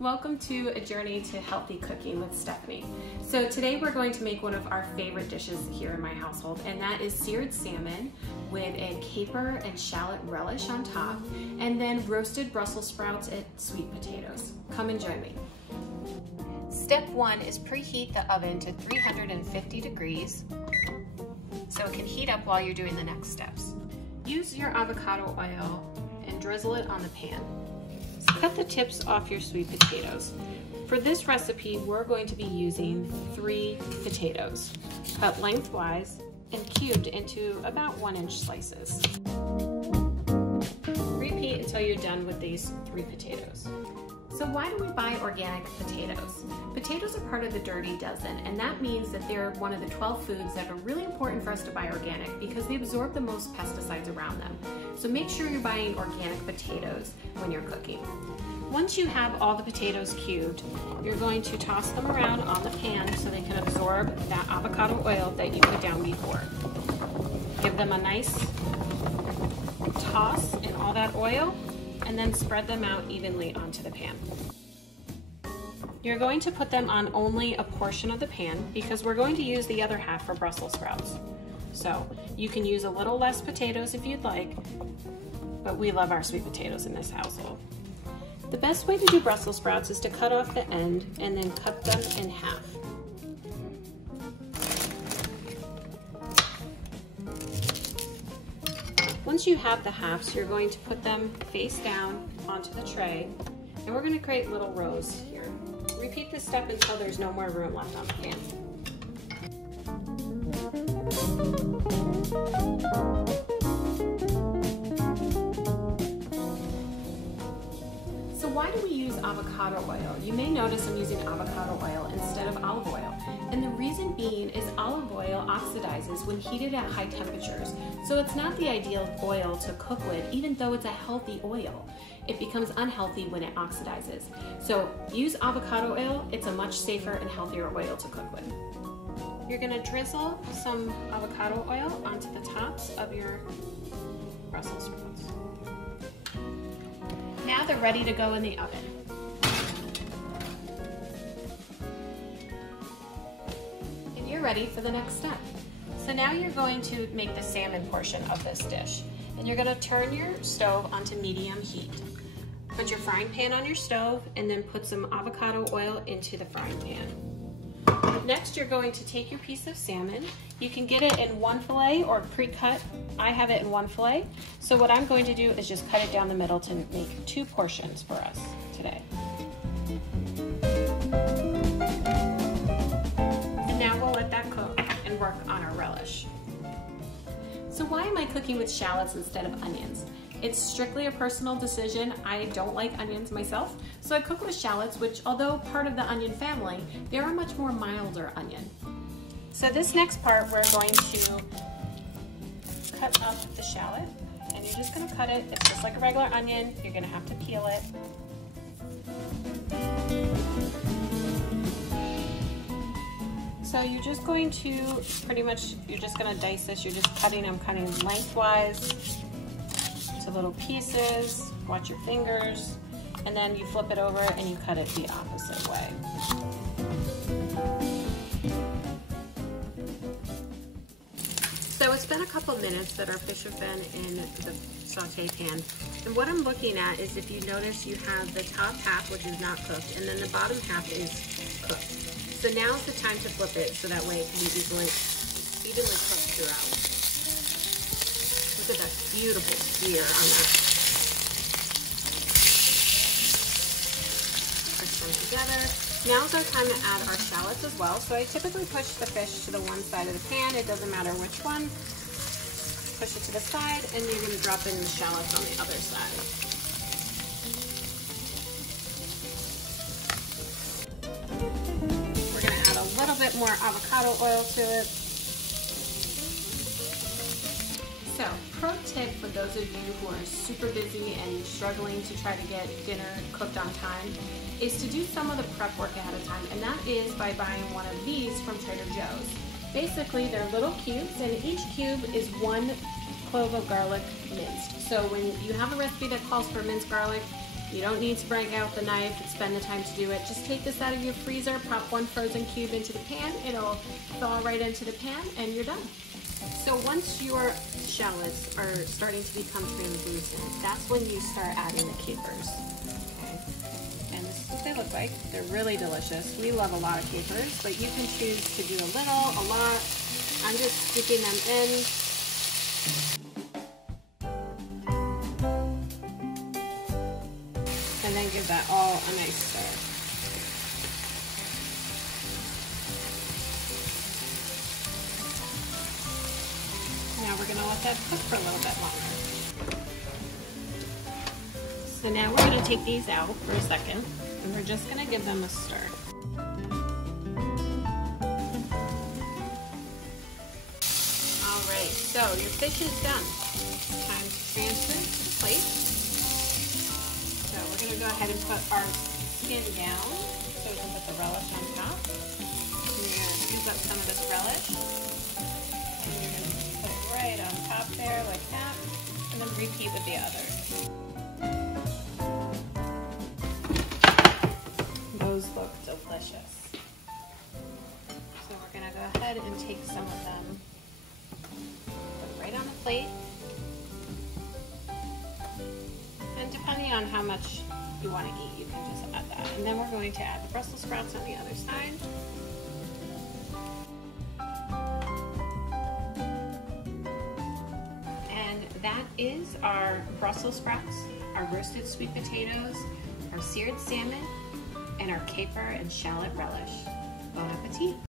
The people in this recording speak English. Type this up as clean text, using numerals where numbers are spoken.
Welcome to a journey to healthy cooking with Stephanie. So today we're going to make one of our favorite dishes here in my household, and that is seared salmon with a caper and shallot relish on top, and then roasted Brussels sprouts and sweet potatoes. Come and join me. Step one is preheat the oven to 350 degrees so it can heat up while you're doing the next steps. Use your avocado oil and drizzle it on the pan. Cut the tips off your sweet potatoes. For this recipe, we're going to be using 3 potatoes, cut lengthwise and cubed into about 1-inch slices. Repeat until you're done with these 3 potatoes. So why do we buy organic potatoes? Potatoes are part of the dirty dozen, and that means that they're one of the 12 foods that are really important for us to buy organic because they absorb the most pesticides around them. So make sure you're buying organic potatoes when you're cooking. Once you have all the potatoes cubed, you're going to toss them around on the pan so they can absorb that avocado oil that you put down before. Give them a nice toss in all that oil, and then spread them out evenly onto the pan. You're going to put them on only a portion of the pan because we're going to use the other half for Brussels sprouts. So you can use a little less potatoes if you'd like, but we love our sweet potatoes in this household. The best way to do Brussels sprouts is to cut off the end and then cut them in half. Once you have the halves, you're going to put them face down onto the tray, and we're going to create little rows here. Repeat this step until there's no more room left on the pan. So why do we use avocado oil? You may notice I'm using avocado oil instead of olive oil. And the reason being is olive oil oxidizes when heated at high temperatures. So it's not the ideal oil to cook with, even though it's a healthy oil. It becomes unhealthy when it oxidizes. So use avocado oil. It's a much safer and healthier oil to cook with. You're gonna drizzle some avocado oil onto the tops of your Brussels sprouts. Now they're ready to go in the oven. And you're ready for the next step. So now you're going to make the salmon portion of this dish. And you're gonna turn your stove onto medium heat. Put your frying pan on your stove and then put some avocado oil into the frying pan. Next, you're going to take your piece of salmon. You can get it in 1 fillet or pre-cut. I have it in 1 fillet. So what I'm going to do is just cut it down the middle to make 2 portions for us today. And now we'll let that cook and work on our relish. So why am I cooking with shallots instead of onions? It's strictly a personal decision. I don't like onions myself, so I cook with shallots, which, although part of the onion family, they're a much more milder onion. So this next part, we're going to cut up the shallot, and you're just gonna cut it. It's just like a regular onion. You're gonna have to peel it. So you're just going to you're just gonna dice this. You're just cutting them lengthwise to little pieces. Watch your fingers. And then you flip it over and you cut it the opposite way. So it's been a couple minutes that our fish have been in the saute pan. And what I'm looking at is, if you notice, you have the top half, which is not cooked, and then the bottom half is cooked. So now's the time to flip it so that way it can be evenly cooked throughout. Look at that beautiful sear on that. Push them together. Now's our time to add our shallots as well. So I typically push the fish to the one side of the pan. It doesn't matter which one. Push it to the side, and you're going to drop in the shallots on the other side. We're going to add a little bit more avocado oil to it. So, pro tip for those of you who are super busy and struggling to try to get dinner cooked on time is to do some of the prep work ahead of time, and that is by buying one of these from Trader Joe's. Basically, they're little cubes, and each cube is 1 clove of garlic minced. So when you have a recipe that calls for minced garlic, You don't need to break out the knife and spend the time to do it. Just take this out of your freezer, pop one frozen cube into the pan, it'll thaw right into the pan, and you're done. So once your shallots are starting to become translucent, that's when you start adding the capers. Okay. And this is what they look like. They're really delicious. We love a lot of capers, but you can choose to do a little, a lot. I'm just scooping them in. And then give that all a nice stir. Now we're going to let that cook for a little bit longer. So now we're going to take these out for a second, and we're just going to give them a stir. Alright, so your fish is done. It's time to transfer it to the plate. So we're going to go ahead and put our skin down so we can put the relish on top. And you're going to use up some of this relish. And you're going to put it right on top there like that. And then repeat with the others. Those look delicious. So we're going to go ahead and take some of them, put it right on the plate. And depending on how much you want to eat, you can just add that. And then we're going to add the Brussels sprouts on the other side. And that is our Brussels sprouts, our roasted sweet potatoes, our seared salmon, and our caper and shallot relish. Bon appetit!